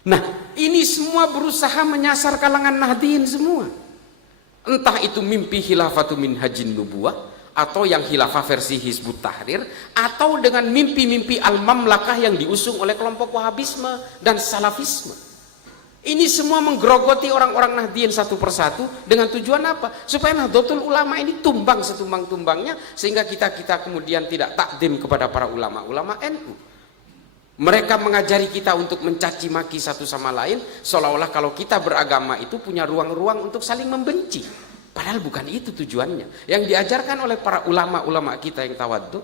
Nah, ini semua berusaha menyasar kalangan Nahdien semua. Entah itu mimpi khilafatu min hajin nubuwah, atau yang khilafah versi Hizbut Tahrir, atau dengan mimpi-mimpi al-mamlakah yang diusung oleh kelompok Wahabisme dan Salafisme. Ini semua menggerogoti orang-orang Nahdien satu persatu dengan tujuan apa? Supaya Nahdlatul Ulama ini tumbang setumbang-tumbangnya, sehingga kita kemudian tidak takdim kepada para ulama-ulama NU. Mereka mengajari kita untuk mencaci maki satu sama lain, seolah-olah kalau kita beragama itu punya ruang-ruang untuk saling membenci. Padahal bukan itu tujuannya. Yang diajarkan oleh para ulama-ulama kita yang tawadhu,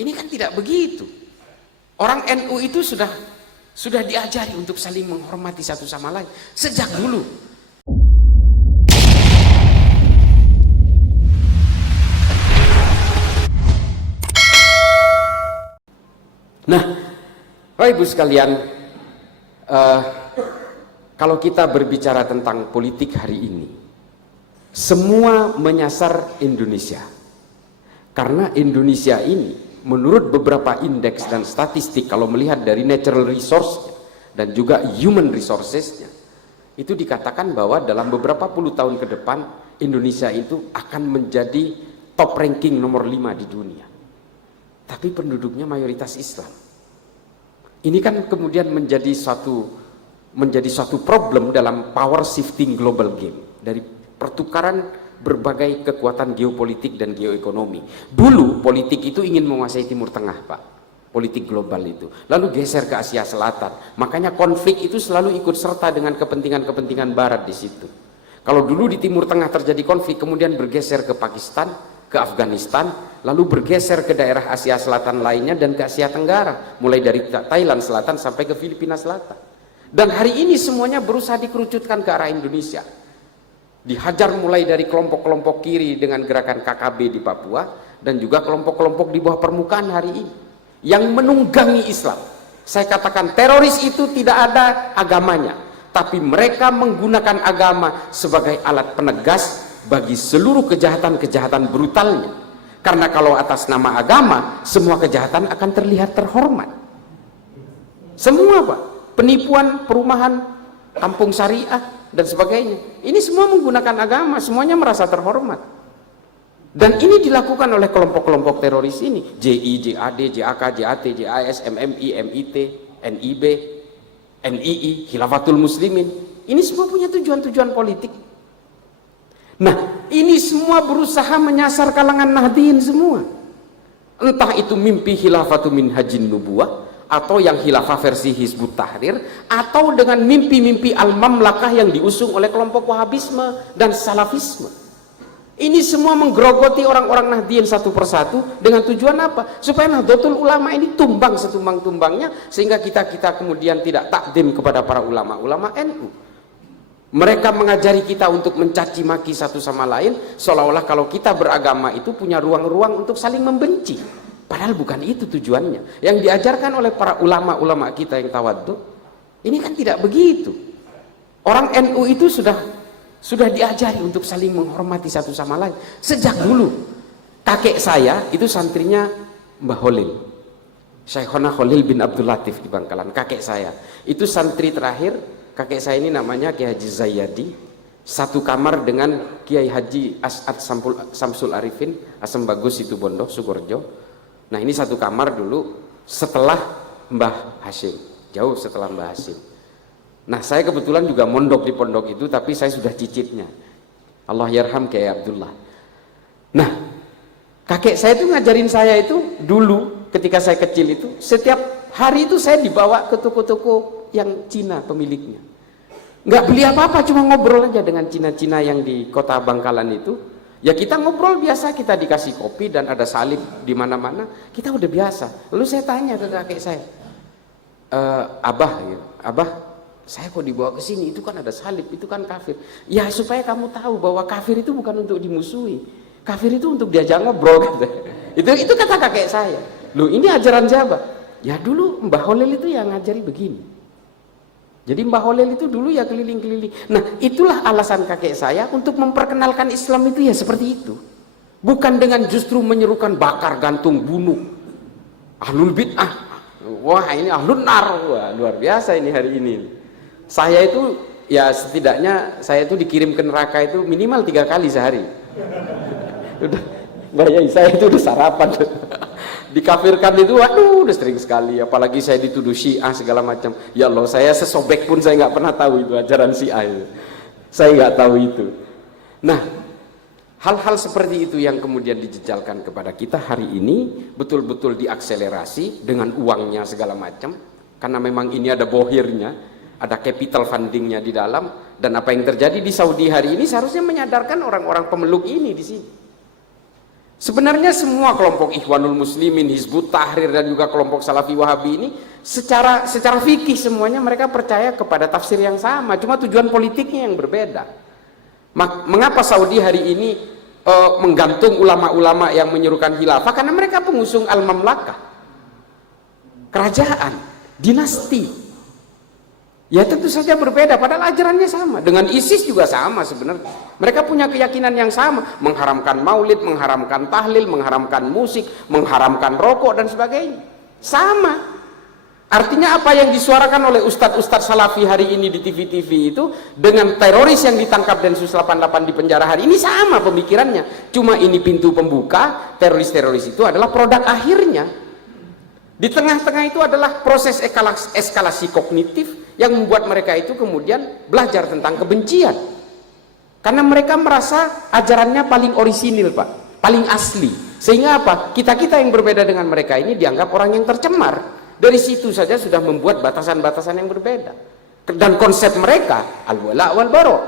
ini kan tidak begitu. Orang NU itu sudah diajari untuk saling menghormati satu sama lain sejak dulu. Nah, Bapak Ibu sekalian, kalau kita berbicara tentang politik hari ini, semua menyasar Indonesia. Karena Indonesia ini, menurut beberapa indeks dan statistik, kalau melihat dari natural resource dan juga human resources-nya, itu dikatakan bahwa dalam beberapa puluh tahun ke depan, Indonesia itu akan menjadi top ranking nomor 5 di dunia. Tapi penduduknya mayoritas Islam. Ini kan kemudian menjadi suatu problem dalam power shifting global game, dari pertukaran berbagai kekuatan geopolitik dan geoekonomi. Dulu politik itu ingin menguasai Timur Tengah, Pak, politik global itu, lalu geser ke Asia Selatan. Makanya konflik itu selalu ikut serta dengan kepentingan-kepentingan Barat di situ. Kalau dulu di Timur Tengah terjadi konflik, kemudian bergeser ke Pakistan, ke Afghanistan, lalu bergeser ke daerah Asia Selatan lainnya dan ke Asia Tenggara, mulai dari Thailand Selatan sampai ke Filipina Selatan. Dan hari ini semuanya berusaha dikerucutkan ke arah Indonesia. Dihajar mulai dari kelompok-kelompok kiri dengan gerakan KKB di Papua, dan juga kelompok-kelompok di bawah permukaan hari ini yang menunggangi Islam. Saya katakan teroris itu tidak ada agamanya, tapi mereka menggunakan agama sebagai alat penegas bagi seluruh kejahatan-kejahatan brutalnya. Karena kalau atas nama agama, semua kejahatan akan terlihat terhormat. Semua, Pak, penipuan, perumahan, kampung syariah dan sebagainya, ini semua menggunakan agama, semuanya merasa terhormat. Dan ini dilakukan oleh kelompok-kelompok teroris ini, JI, JAD, JAK, JAT, JAS, MMI, MIT, NIB, NII, Khilafatul Muslimin. Ini semua punya tujuan-tujuan politik. Nah, ini semua berusaha menyasar kalangan Nahdien semua. Entah itu mimpi khilafatu min hajin nubuwah, atau yang khilafah versi Hizbut Tahrir, atau dengan mimpi-mimpi al-mamlakah yang diusung oleh kelompok Wahabisme dan Salafisme. Ini semua menggerogoti orang-orang Nahdien satu persatu dengan tujuan apa? Supaya Nahdlatul Ulama ini tumbang setumbang-tumbangnya, sehingga kita kemudian tidak takdim kepada para ulama-ulama NU. Mereka mengajari kita untuk mencaci maki satu sama lain, seolah-olah kalau kita beragama itu punya ruang-ruang untuk saling membenci. Padahal bukan itu tujuannya. Yang diajarkan oleh para ulama-ulama kita yang tawadhu, ini kan tidak begitu. Orang NU itu sudah diajari untuk saling menghormati satu sama lain sejak dulu. Kakek saya itu santrinya Mbah Holil, Syekhona Khalil bin Abdul Latif di Bangkalan. Kakek saya itu santri terakhir. Kakek saya ini namanya Kiai Haji Zayyadi, satu kamar dengan Kiai Haji As'ad Samsul Arifin Asem Bagus Situbondo Sukorejo. Nah, ini satu kamar dulu setelah Mbah Hashim, jauh setelah Mbah Hashim. Nah, saya kebetulan juga mondok di pondok itu, tapi saya sudah cicitnya. Allah yarham Kiai Abdullah. Nah, kakek saya itu ngajarin saya itu dulu ketika saya kecil itu, setiap hari itu saya dibawa ke toko-toko yang Cina pemiliknya. Nggak beli apa-apa, cuma ngobrol aja dengan Cina-Cina yang di kota Bangkalan itu. Ya kita ngobrol biasa, kita dikasih kopi dan ada salib di mana-mana, kita udah biasa. Lalu saya tanya ke kakek saya, Abah, ya, Abah, saya kok dibawa ke sini, itu kan ada salib, itu kan kafir. Ya supaya kamu tahu bahwa kafir itu bukan untuk dimusuhi, kafir itu untuk diajak ngobrol, kata. Itu kata kakek saya. Loh, ini ajaran siapa? Ya dulu Mbah Holil itu yang ngajari begini. Jadi Mbah Holil itu dulu ya keliling-keliling. Nah, itulah alasan kakek saya untuk memperkenalkan Islam itu ya seperti itu. Bukan dengan justru menyerukan bakar, gantung, bunuh. Ahlul bid'ah. Wah, ini ahlun nar. Wah, luar biasa ini hari ini. Saya itu ya setidaknya saya itu dikirim ke neraka itu minimal 3 kali sehari. Udah bayangin, saya itu udah sarapan. Dikafirkan itu waduh udah sering sekali, apalagi saya dituduh Syiah segala macam. Ya Allah, saya sesobek pun saya nggak pernah tahu itu ajaran Syiah itu. Saya nggak tahu itu. Nah, hal-hal seperti itu yang kemudian dijejalkan kepada kita hari ini betul-betul diakselerasi dengan uangnya segala macam, karena memang ini ada bohirnya, ada capital fundingnya di dalam. Dan apa yang terjadi di Saudi hari ini seharusnya menyadarkan orang-orang pemeluk ini di sini. Sebenarnya semua kelompok Ikhwanul Muslimin, Hizbut Tahrir dan juga kelompok Salafi Wahabi ini secara fikih semuanya mereka percaya kepada tafsir yang sama, cuma tujuan politiknya yang berbeda. Mengapa Saudi hari ini menggantung ulama-ulama yang menyerukan khilafah? Karena mereka pengusung al-mamlakah, kerajaan, dinasti. Ya tentu saja berbeda, padahal ajarannya sama. Dengan ISIS juga sama sebenarnya. Mereka punya keyakinan yang sama, mengharamkan maulid, mengharamkan tahlil, mengharamkan musik, mengharamkan rokok dan sebagainya. Sama. Artinya apa yang disuarakan oleh ustadz-ustadz salafi hari ini di TV-TV itu dengan teroris yang ditangkap Densus 88 di penjara hari ini sama pemikirannya. Cuma ini pintu pembuka, teroris-teroris itu adalah produk akhirnya. Di tengah-tengah itu adalah proses eskalasi kognitif yang membuat mereka itu kemudian belajar tentang kebencian. Karena mereka merasa ajarannya paling orisinil, Pak, paling asli. Sehingga apa? Kita-kita yang berbeda dengan mereka ini dianggap orang yang tercemar. Dari situ saja sudah membuat batasan-batasan yang berbeda. Dan konsep mereka al-wala wal bara.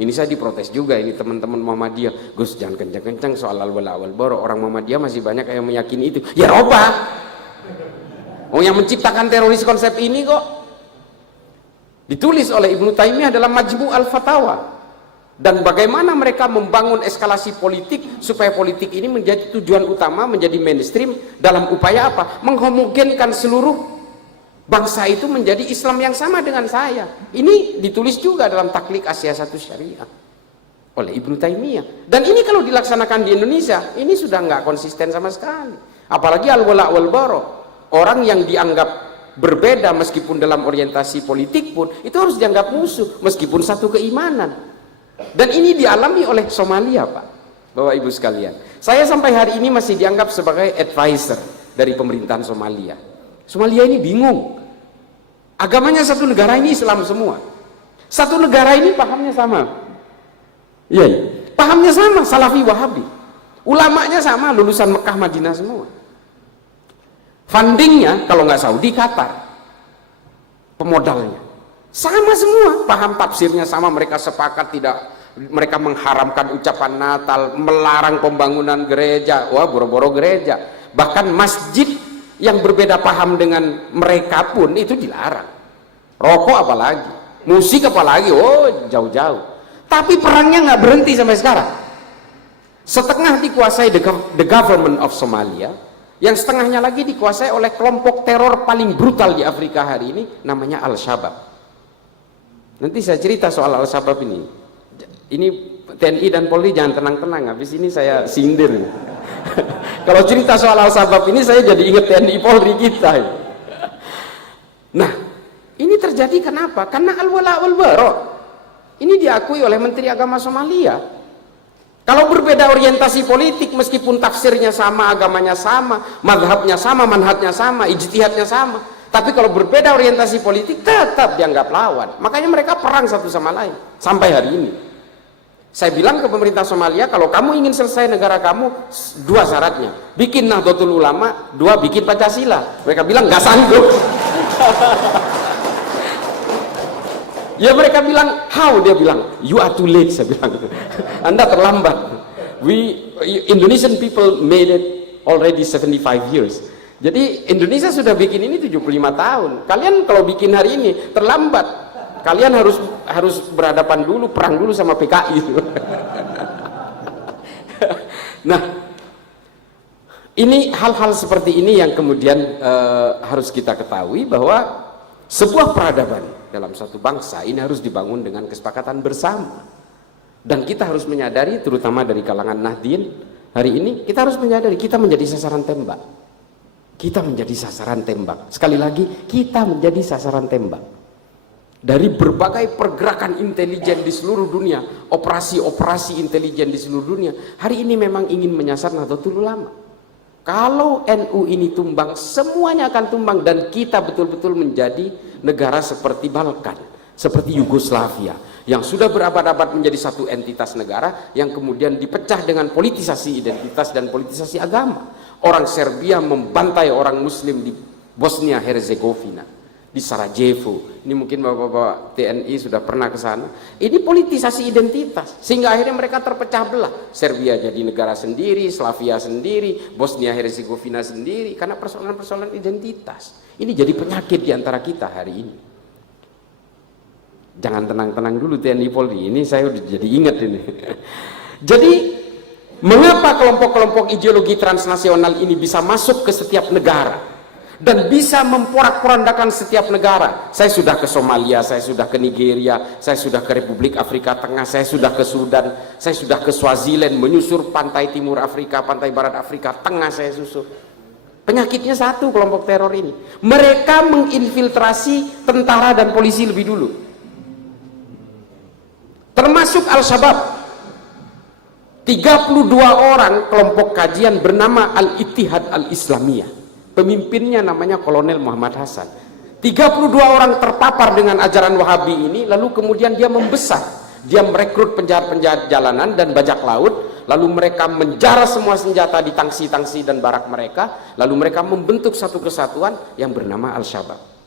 Ini saya diprotes juga ini teman-teman Muhammadiyah. Gus, jangan kencang-kencang soal al-wala wal bara. Orang Muhammadiyah masih banyak yang meyakini itu. Ya roba. Oh, yang menciptakan teroris konsep ini kok ditulis oleh Ibnu Taimiyah dalam Majmu' al-Fatawa. Dan bagaimana mereka membangun eskalasi politik supaya politik ini menjadi tujuan utama, menjadi mainstream dalam upaya apa? Menghomogenkan seluruh bangsa itu menjadi Islam yang sama dengan saya. Ini ditulis juga dalam Takhliq As-Siyasatu Syariah oleh Ibnu Taimiyah. Dan ini kalau dilaksanakan di Indonesia, ini sudah nggak konsisten sama sekali. Apalagi al-wala wal bara. Orang yang dianggap berbeda meskipun dalam orientasi politik pun itu harus dianggap musuh meskipun satu keimanan. Dan ini dialami oleh Somalia, Pak, Bapak Ibu sekalian. Saya sampai hari ini masih dianggap sebagai advisor dari pemerintahan Somalia. Somalia ini bingung, agamanya satu negara ini Islam semua, satu negara ini pahamnya sama. Iya, pahamnya sama, Salafi Wahabi, ulamanya sama, lulusan Mekah Madinah semua. Fundingnya kalau nggak Saudi, Qatar. Pemodalnya sama semua, paham tafsirnya sama, mereka sepakat tidak, mereka mengharamkan ucapan Natal, melarang pembangunan gereja, wah boro-boro gereja, bahkan masjid yang berbeda paham dengan mereka pun itu dilarang. Rokok apalagi, musik apalagi, oh jauh-jauh. Tapi perangnya nggak berhenti sampai sekarang. Setengah dikuasai the government of Somalia, yang setengahnya lagi dikuasai oleh kelompok teror paling brutal di Afrika hari ini, namanya Al-Shabaab. Nanti saya cerita soal Al-Shabaab ini. Ini TNI dan Polri jangan tenang-tenang, habis ini saya sindir. Kalau cerita soal Al-Shabaab ini saya jadi ingat TNI Polri kita. Nah, ini terjadi kenapa? Karena al-wala wal bara. Ini diakui oleh Menteri Agama Somalia. Kalau berbeda orientasi politik, meskipun tafsirnya sama, agamanya sama, madhabnya sama, manhajnya sama, ijtihadnya sama, tapi kalau berbeda orientasi politik tetap dianggap lawan. Makanya mereka perang satu sama lain sampai hari ini. Saya bilang ke pemerintah Somalia, kalau kamu ingin selesai negara kamu, 2 syaratnya: bikin Nahdlatul Ulama, 2 bikin Pancasila. Mereka bilang nggak sanggup. Ya mereka bilang, how? Dia bilang, you are too late. Saya bilang, Anda terlambat. Indonesian people made it already 75 years. Jadi Indonesia sudah bikin ini 75 tahun. Kalian kalau bikin hari ini terlambat. Kalian harus berhadapan dulu, perang dulu sama PKI. Nah, ini hal-hal seperti ini yang kemudian harus kita ketahui, bahwa sebuah peradaban dalam satu bangsa ini harus dibangun dengan kesepakatan bersama. Dan kita harus menyadari, terutama dari kalangan Nahdien hari ini, kita harus menyadari kita menjadi sasaran tembak. Kita menjadi sasaran tembak. Sekali lagi, kita menjadi sasaran tembak. dari berbagai pergerakan intelijen di seluruh dunia, operasi-operasi intelijen di seluruh dunia, hari ini memang ingin menyasar Nahdlatul Ulama. Kalau NU ini tumbang, semuanya akan tumbang, dan kita betul-betul menjadi negara seperti Balkan, seperti Yugoslavia, yang sudah berabad-abad menjadi satu entitas negara yang kemudian dipecah dengan politisasi identitas dan politisasi agama. Orang Serbia membantai orang Muslim di Bosnia Herzegovina, di Sarajevo. Ini mungkin bapak-bapak TNI sudah pernah ke sana. Ini politisasi identitas, sehingga akhirnya mereka terpecah belah. Serbia jadi negara sendiri, Slavia sendiri, Bosnia Herzegovina sendiri, karena persoalan-persoalan identitas. Ini jadi penyakit di antara kita hari ini. Jangan tenang-tenang dulu TNI Polri, ini saya udah jadi ingat ini. Jadi mengapa kelompok-kelompok ideologi transnasional ini bisa masuk ke setiap negara dan bisa memporak-porandakan setiap negara? Saya sudah ke Somalia, saya sudah ke Nigeria, saya sudah ke Republik Afrika Tengah, saya sudah ke Sudan, saya sudah ke Swaziland, menyusur pantai timur Afrika, pantai barat Afrika Tengah saya susur. Penyakitnya satu, kelompok teror ini, mereka menginfiltrasi tentara dan polisi lebih dulu, termasuk Al-Shabaab. 32 orang kelompok kajian bernama Al-Ittihad Al-Islamiyah, pemimpinnya namanya Kolonel Muhammad Hasan. 32 orang terpapar dengan ajaran Wahabi ini, lalu kemudian dia membesar, dia merekrut penjahat-penjahat jalanan dan bajak laut, lalu mereka menjarah semua senjata di tangsi-tangsi dan barak mereka, lalu mereka membentuk satu kesatuan yang bernama Al-Shabaab.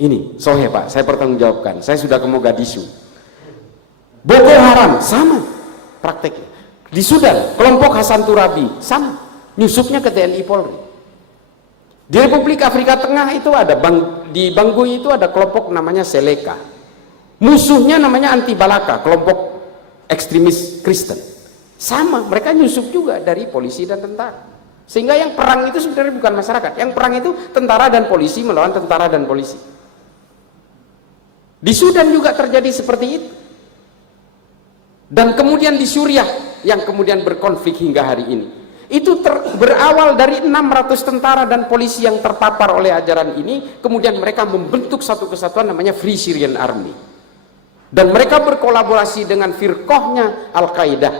Ini sohe Pak, saya pertanggungjawabkan, saya sudah ke Mogadishu. Boko Haram sama prakteknya. Di Sudan kelompok Hasan Turabi sama, nyusupnya ke TNI Polri. Di Republik Afrika Tengah itu ada di Bangui itu ada kelompok namanya Seleka, musuhnya namanya Anti Balaka, kelompok ekstremis Kristen. Sama, mereka nyusup juga dari polisi dan tentara. Sehingga yang perang itu sebenarnya bukan masyarakat, yang perang itu tentara dan polisi melawan tentara dan polisi. Di Sudan juga terjadi seperti itu. Dan kemudian di Suriah yang kemudian berkonflik hingga hari ini, itu berawal dari 600 tentara dan polisi yang terpapar oleh ajaran ini, kemudian mereka membentuk satu kesatuan namanya Free Syrian Army, dan mereka berkolaborasi dengan firqahnya Al-Qaeda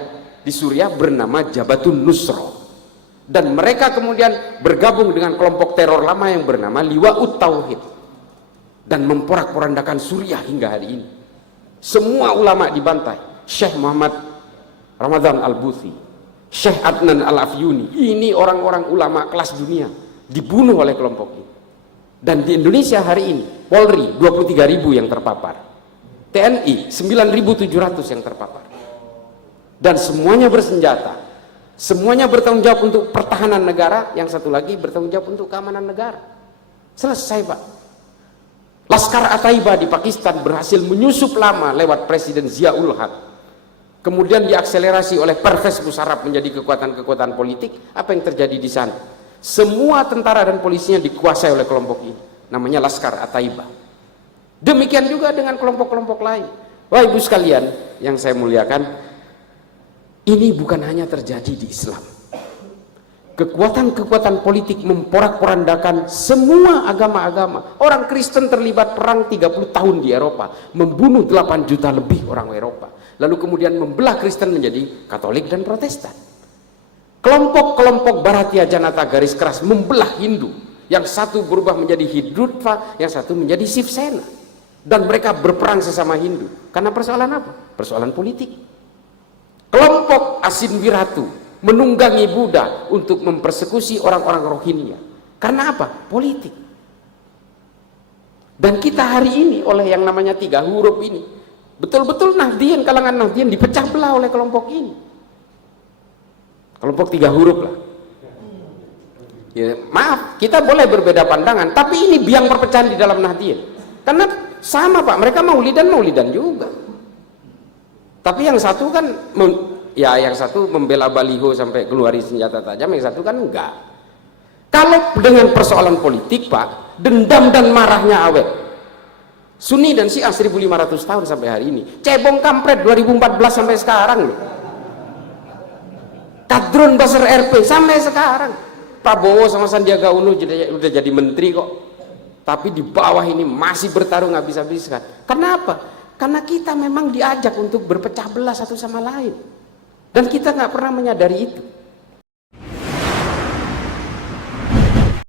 di Suriah bernama Jabhatun Nusra, dan mereka kemudian bergabung dengan kelompok teror lama yang bernama Liwa'ut Tauhid dan memporak-porandakan Suriah hingga hari ini. Semua ulama dibantai. Syekh Muhammad Ramadan Al-Buthi, Syekh Adnan Al-Afyuni, ini orang-orang ulama kelas dunia dibunuh oleh kelompok ini. Dan di Indonesia hari ini Polri 23.000 yang terpapar, TNI 9.700 yang terpapar, dan semuanya bersenjata, semuanya bertanggung jawab untuk pertahanan negara, yang satu lagi bertanggung jawab untuk keamanan negara. Selesai Pak. Laskar At-Taiba di Pakistan berhasil menyusup lama lewat Presiden Ziaul Haq, kemudian diakselerasi oleh Pervez Musharraf menjadi kekuatan-kekuatan politik. Apa yang terjadi di sana? Semua tentara dan polisinya dikuasai oleh kelompok ini, namanya Laskar At-Taiba. Demikian juga dengan kelompok-kelompok lain. Wah ibu sekalian yang saya muliakan, ini bukan hanya terjadi di Islam. Kekuatan-kekuatan politik memporak-porandakan semua agama-agama. Orang Kristen terlibat perang 30 tahun di Eropa, membunuh 8 juta lebih orang Eropa, lalu kemudian membelah Kristen menjadi Katolik dan Protestan. Kelompok-kelompok Bharatiya Janata garis keras membelah Hindu, yang satu berubah menjadi Hindutva, yang satu menjadi Shiv Sena, dan mereka berperang sesama Hindu karena persoalan apa? Persoalan politik. Kelompok Asin Wiratu menunggangi Buddha untuk mempersekusi orang-orang Rohingya. Karena apa? Politik. Dan kita hari ini oleh yang namanya 3 huruf ini, betul-betul Nahdien, kalangan Nahdien dipecah belah oleh kelompok ini. Kelompok 3 huruf lah. Ya, maaf, kita boleh berbeda pandangan, tapi ini biang perpecahan di dalam Nahdien. Karena sama Pak, mereka maulidan juga. Tapi yang satu kan ya, yang satu membela baliho sampai keluarin senjata tajam, yang satu kan enggak. Kalau dengan persoalan politik Pak, dendam dan marahnya awet. Sunni dan Syiah 1500 tahun sampai hari ini. Cebong kampret 2014 sampai sekarang loh. Kadrun Basar RP sampai sekarang. Prabowo sama Sandiaga Uno udah jadi menteri kok. tapi di bawah ini masih bertarung habis-habisan. Kenapa? Karena kita memang diajak untuk berpecah belah satu sama lain, dan kita nggak pernah menyadari itu.